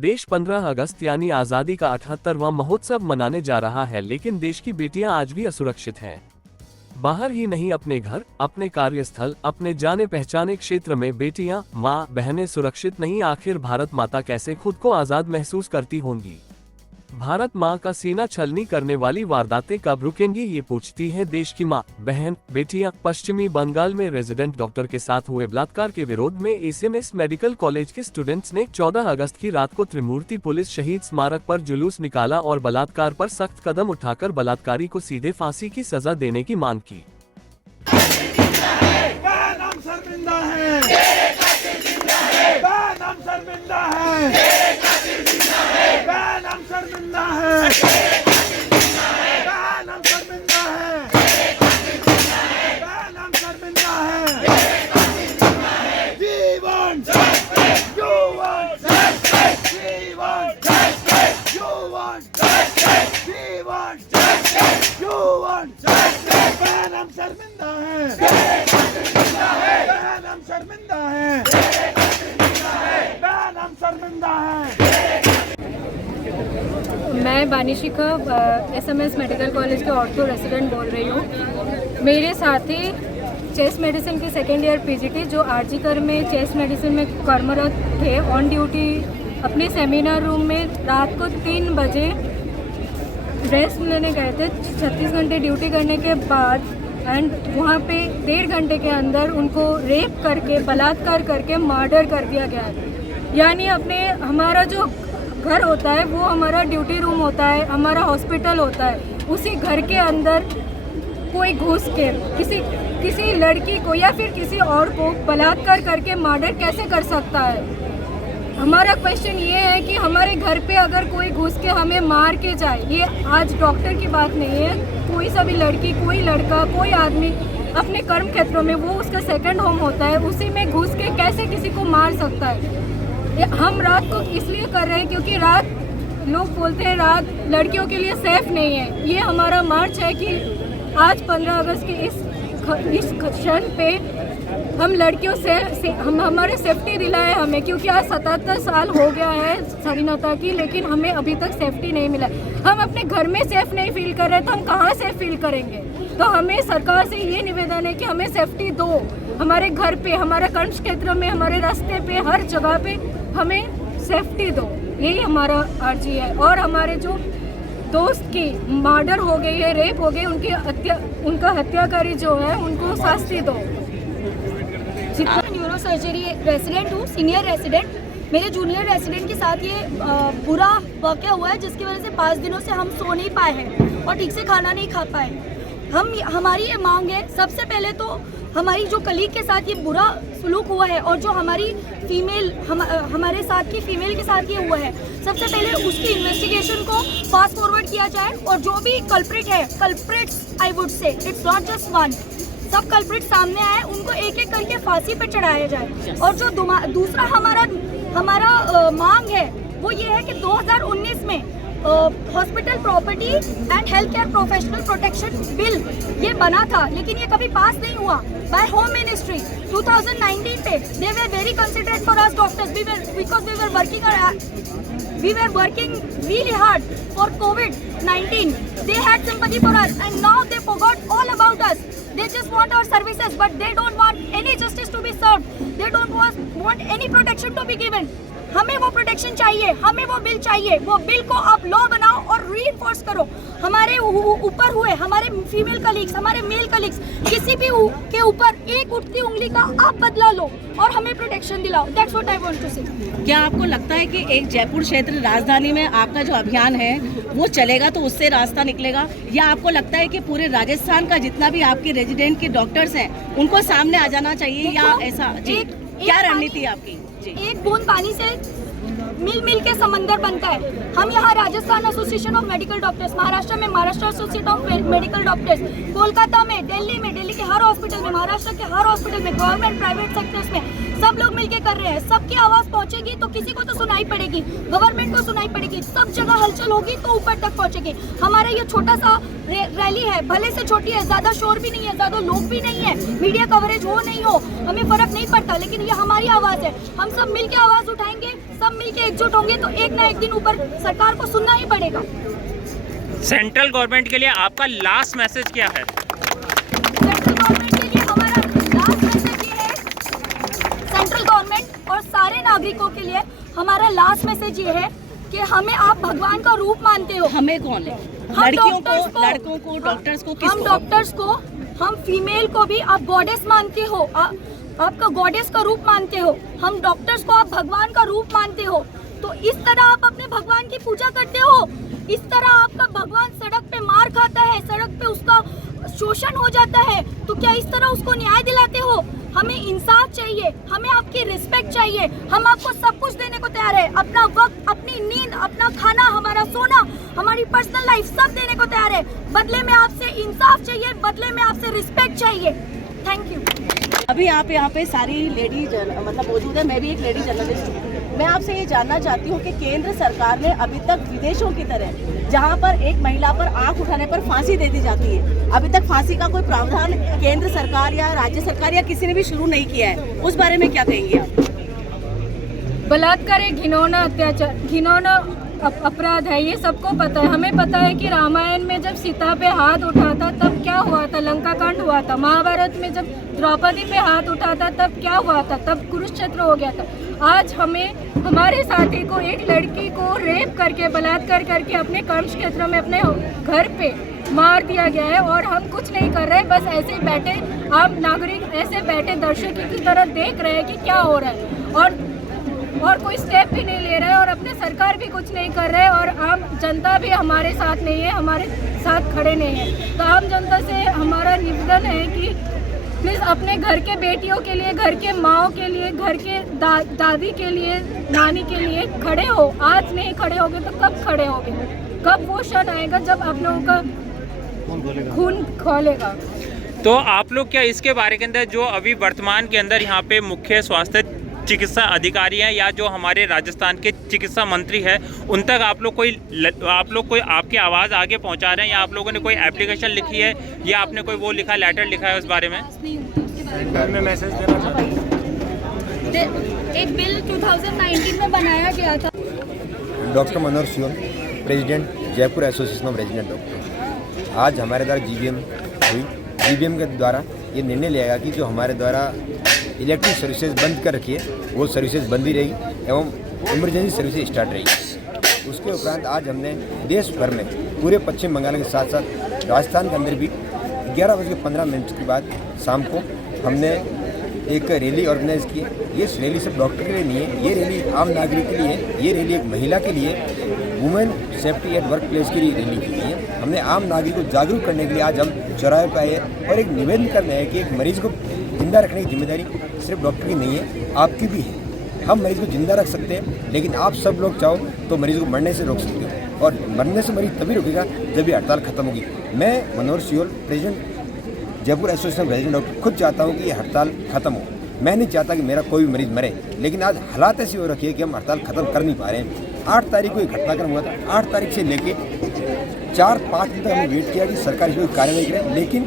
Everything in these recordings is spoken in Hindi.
देश 15 अगस्त यानी आज़ादी का 78वां महोत्सव मनाने जा रहा है, लेकिन देश की बेटियां आज भी असुरक्षित हैं। बाहर ही नहीं, अपने घर, अपने कार्यस्थल, अपने जाने पहचाने क्षेत्र में बेटियां, माँ बहनें सुरक्षित नहीं। आखिर भारत माता कैसे खुद को आज़ाद महसूस करती होंगी? भारत माँ का सीना छलनी करने वाली वारदातें कब रुकेंगी, ये पूछती है देश की माँ बहन बेटियां। पश्चिमी बंगाल में रेजिडेंट डॉक्टर के साथ हुए बलात्कार के विरोध में एसएमएस मेडिकल कॉलेज के स्टूडेंट्स ने 14 अगस्त की रात को त्रिमूर्ति पुलिस शहीद स्मारक पर जुलूस निकाला और बलात्कार पर सख्त कदम उठाकर बलात्कारी को सीधे फांसी की सजा देने की मांग की। मैं बानिशिका एसएमएस मेडिकल कॉलेज के ऑर्थो रेसिडेंट बोल रही हूँ। मेरे साथी चेस्ट मेडिसिन के सेकेंड ईयर पीजीटी जो आरजीकर में चेस्ट मेडिसिन में कर्मरत थे, ऑन ड्यूटी अपने सेमिनार रूम में रात को 3 बजे रेस्ट लेने गए थे। 36 घंटे ड्यूटी करने के बाद एंड वहाँ पे 1.5 घंटे के अंदर उनको रेप करके बलात्कार करके मर्डर कर दिया गया है। यानी हमारा जो घर होता है वो हमारा ड्यूटी रूम होता है, हमारा हॉस्पिटल होता है, उसी घर के अंदर कोई घुस के किसी लड़की को या फिर किसी और को बलात्कार करके मर्डर कैसे कर सकता है? हमारा क्वेश्चन ये है कि हमारे घर पे अगर कोई घुस के हमें मार के जाए, ये आज डॉक्टर की बात नहीं है, कोई सा भी लड़की, कोई लड़का, कोई आदमी अपने कर्म क्षेत्रों में वो उसका सेकंड होम होता है, उसी में घुस के कैसे किसी को मार सकता है? हम रात को इसलिए कर रहे हैं क्योंकि रात लोग बोलते हैं रात लड़कियों के लिए सेफ नहीं है। ये हमारा मार्च है कि आज 15 अगस्त के इस क्षण पे हम लड़कियों से हम हमारे सेफ्टी दिलाए हमें, क्योंकि आज 77 साल हो गया है स्वाधीनता की, लेकिन हमें अभी तक सेफ्टी नहीं मिला। हम अपने घर में सेफ नहीं फील कर रहे तो हम कहाँ सेफ फील करेंगे? तो हमें सरकार से ये निवेदन है कि हमें सेफ्टी दो, हमारे घर पे, हमारे कर्म क्षेत्र में, हमारे रास्ते पे, हर जगह पे हमें सेफ्टी दो। यही हमारा अर्जी है। और हमारे जो दोस्त की मर्डर हो गई है, रेप हो गई, उनका हत्याकारी जो है उनको शास्ति दो। मैं न्यूरो सर्जरी रेसिडेंट हूँ, सीनियर रेसिडेंट। मेरे जूनियर रेसिडेंट के साथ ये बुरा वाक़या हुआ है जिसकी वजह से 5 दिनों से हम सो नहीं पाए हैं और ठीक से खाना नहीं खा पाए। हमारी ये मांग है, सबसे पहले तो हमारी जो कलीग के साथ ये बुरा सलूक हुआ है और जो हमारी फीमेल हमारे साथ की फीमेल के साथ ये हुआ है, सबसे पहले उसकी इन्वेस्टिगेशन को फास्ट फॉरवर्ड किया जाए और जो भी कल्प्रिट है, culprits I would say it's not just one, सब कल्प्रिट सामने आए, उनको एक एक करके फांसी पे चढ़ाया जाए। और जो दूसरा हमारा मांग है वो ये है कि 2019 में hospital property and health care professional protection bill ये बना था, लेकिन ये कभी पास नहीं हुआ बाय होम मिनिस्ट्री। 2019 पे they were very considerate for us doctors because we were working really hard for COVID-19. They had sympathy for us and now they forgot all about us. They just want our services but they don't want any justice to be served. They don't want any protection to be given. हमें वो प्रोटेक्शन चाहिए, हमें वो बिल चाहिए। वो बिल को आप लॉ बनाओ और रीइंफोर्स करो। हमारे ऊपर हुए, हमारे फीमेल कलीग्स, हमारे मेल कलीग्स, किसी भी के ऊपर एक उठती उंगली का आप बदला लो और हमें प्रोटेक्शन दिलाओ। That's what I want to say. क्या आपको लगता है कि एक जयपुर क्षेत्र राजधानी में आपका जो अभियान है वो चलेगा तो उससे रास्ता निकलेगा, या आपको लगता है कि पूरे राजस्थान का जितना भी आपके रेजिडेंट के डॉक्टर्स हैं उनको सामने आ जाना चाहिए, या ऐसा? जी, क्या रणनीति है आपकी? एक बूंद पानी से मिल के समंदर बनता है। हम यहाँ Rajasthan association of medical doctors, Maharashtra में Maharashtra association of medical doctors, Kolkata में, दिल्ली के हर हॉस्पिटल में, महाराष्ट्र के हर हॉस्पिटल में, गवर्नमेंट प्राइवेट सेक्टर्स में सब लोग मिलके कर रहे हैं। सबकी आवाज पहुंचेगी तो किसी को तो सुनाई पड़ेगी, गवर्नमेंट को सुनाई पड़ेगी, सब जगह हलचल होगी तो ऊपर तक पहुंचेगी। हमारा ये छोटा सा रैली है, भले से छोटी है, ज्यादा शोर भी नहीं है, ज्यादा लोग भी नहीं है, मीडिया कवरेज हो नहीं हो हमें फर्क नहीं पड़ता, लेकिन ये हमारी आवाज है। हम सब मिलके आवाज उठाएंगे, सब मिलके एकजुट होंगे तो एक ना एक दिन ऊपर सरकार को सुनना ही पड़ेगा। सेंट्रल गवर्नमेंट के लिए आपका लास्ट मैसेज क्या है? सेंट्रल गवर्नमेंट के लिए हमारा लास्ट मैसेज ये है, सेंट्रल गवर्नमेंट और सारे नागरिकों के लिए हमारा लास्ट मैसेज ये है कि हमें आप भगवान का रूप मानते हो। हमें कौन है? हम लड़कियों डॉक्टर्स को, लड़कों को, डॉक्टर्स को, हम किसको? डॉक्टर्स को, हम फीमेल को भी आप गॉडेस मानते हो, आपका गॉडेस का रूप मानते हो। हम डॉक्टर्स को आप भगवान का रूप मानते हो, तो इस तरह आप अपने भगवान की पूजा करते हो। इस तरह आपका भगवान सड़क पे मार खाता है, सड़क पे उसका शोषण हो जाता है, तो क्या इस तरह उसको न्याय दिलाते हो? हमें इंसाफ चाहिए, हमें आपकी रिस्पेक्ट चाहिए। हम आपको सब कुछ देने को तैयार है, अपना वक्त, अपनी नींद, अपना खाना, हमारा सोना, हमारी पर्सनल लाइफ सब देने को तैयार है। बदले में आपसे इंसाफ चाहिए, बदले में आपसे रिस्पेक्ट चाहिए। Thank you. अभी आप यहाँ पे सारी लेडीज मतलब मौजूद है, मैं भी एक लेडी जर्नलिस्ट हूँ। मैं आपसे ये जानना चाहती हूँ कि केंद्र सरकार ने अभी तक विदेशों की तरह जहाँ पर एक महिला पर आंख उठाने पर फांसी दे दी जाती है, अभी तक फांसी का कोई प्रावधान केंद्र सरकार या राज्य सरकार या किसी ने भी शुरू नहीं किया है, उस बारे में क्या कहेंगे आप? बलात्कार एक घिनौना अत्याचार, घिनौना अपराध है, ये सबको पता है। हमें पता है कि रामायण में जब सीता पे हाथ उठा था तब क्या हुआ था, लंका कांड हुआ था। महाभारत में जब द्रौपदी पे हाथ उठा था तब क्या हुआ था, तब कुरुक्षेत्र हो गया था। आज हमें हमारे साथी को, एक लड़की को रेप करके, बलात्कार करके अपने कर्म क्षेत्र में, अपने घर पे मार दिया गया है और हम कुछ नहीं कर रहे, बस ऐसे ही बैठे, आम नागरिक ऐसे बैठे दर्शकों की तरह देख रहे हैं कि क्या हो रहा है, और कोई स्टेप भी नहीं ले रहा है, और अपने सरकार भी कुछ नहीं कर रहे हैं, और आम जनता भी हमारे साथ नहीं है, हमारे साथ खड़े नहीं है। तो आम जनता से हमारा निवेदन है कि प्लीज़ अपने घर के बेटियों के लिए, घर के माओ के लिए, घर के दादी के लिए, नानी के लिए खड़े हो। आज नहीं खड़े होगे तो कब खड़े होगे? कब वो क्षण आएगा जब आप लोगों का खून खोलेगा? तो आप लोग क्या इसके बारे के अंदर जो अभी वर्तमान के अंदर यहाँ पे मुख्य स्वास्थ्य चिकित्सा अधिकारी हैं या जो हमारे राजस्थान के चिकित्सा मंत्री हैं, उन तक आप लोग कोई आपकी आवाज़ आगे पहुंचा रहे हैं, या आप लोगों ने कोई एप्लीकेशन लिखी है, या आपने कोई वो लिखा, लेटर लिखा है उस बारे में? में मैसेज देना चाहते हैं। एक बिल 2019 में बनाया गया था। Doctor Manohar Siyol, president Jaipur association of resident doctor. आज हमारे द्वारा जीबीएम हुई, जीबीएम के द्वारा ये निर्णय लिया गया कि जो हमारे द्वारा इलेक्ट्रिक सर्विसेज बंद कर रखी है वो सर्विसेज बंद ही रहेगी एवं इमरजेंसी सर्विसेज स्टार्ट रहेगी। उसके उपरांत आज हमने देश भर में, पूरे पश्चिम बंगाल के साथ साथ राजस्थान के अंदर भी 11:15 के बाद शाम को हमने एक रैली ऑर्गेनाइज की। ये रैली सिर्फ डॉक्टर के लिए नहीं है, ये रैली आम नागरिक के लिए है, ये रैली एक महिला के लिए, women safety at work place के लिए रैली की गई है। हमने आम नागरिक को जागरूक करने के लिए आज हम चौराहे पर आए हैं और एक निवेदन करना है कि एक मरीज को जिंदा रखने की जिम्मेदारी सिर्फ डॉक्टर की नहीं है, आपकी भी है। हम मरीज को जिंदा रख सकते हैं, लेकिन आप सब लोग चाहो तो मरीज को मरने से रोक सकते हो, और मरने से मरीज तभी रुकेगा जब ये हड़ताल खत्म होगी। मैं Manohar Siyol, president Jaipur association of resident doctor, खुद चाहता हूँ कि ये हड़ताल खत्म हो। मैं नहीं चाहता कि मेरा कोई भी मरीज मरे, लेकिन आज हालात ऐसी हो रखी है कि हम हड़ताल खत्म कर नहीं पा रहे हैं। 8 तारीख को एक घटनाक्रम हुआ था, 8 तारीख से लेके 4-5 दिन तक हमने वेट किया कि सरकार इसमें कार्रवाई करे, लेकिन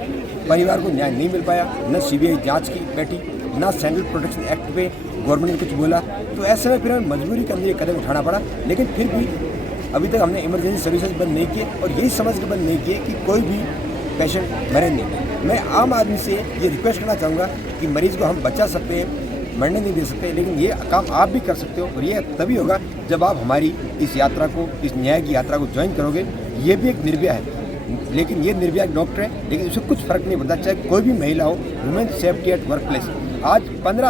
परिवार को न्याय नहीं मिल पाया। न सीबीआई जांच की बैठी, ना सेंट्रल प्रोटेक्शन एक्ट पे गवर्नमेंट ने कुछ बोला, तो ऐसे में फिर हमें मजबूरी के अंदर ये कदम उठाना पड़ा। लेकिन फिर भी अभी तक हमने इमरजेंसी सर्विसेज बंद नहीं किए, और यही समझ के बंद नहीं किए कि कोई भी पेशेंट मरे नहीं। मैं आम आदमी से ये रिक्वेस्ट करना चाहूँगा कि मरीज़ को हम बचा सकते हैं, मरने नहीं दे सकते, लेकिन ये काम आप भी कर सकते हो, और ये तभी होगा जब आप हमारी इस यात्रा को, इस न्याय की यात्रा को ज्वाइन करोगे। ये भी एक निर्भया है, लेकिन ये निर्भया डॉक्टर है, लेकिन उससे कुछ फर्क नहीं पड़ता, चाहे कोई भी महिला हो। Women safety at work place आज 15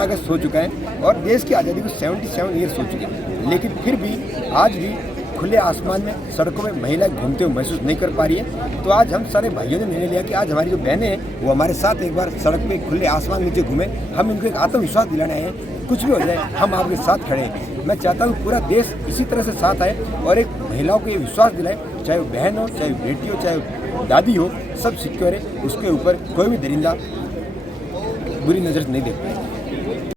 अगस्त हो चुका है, और देश की आज़ादी को 77 ईयर्स हो चुके हैं, लेकिन फिर भी आज भी खुले आसमान में, सड़कों में महिला घूमते हुए महसूस नहीं कर पा रही है। तो आज हम सारे भाइयों ने निर्णय लिया कि आज हमारी जो बहनें हैं वो हमारे साथ एक बार सड़क पे खुले आसमान नीचे घूमें। हम इनको एक आत्मविश्वास दिलाने आए हैं, कुछ भी हो जाए हम आपके साथ खड़े हैं। मैं चाहता हूँ पूरा देश इसी तरह से साथ आए और एक महिलाओं को ये विश्वास दिलाए, चाहे वो बहन हो, चाहे बेटी हो, चाहे दादी हो, सब सिक्योर है, उसके ऊपर कोई भी दरिंदा बुरी नज़र से नहीं देखते।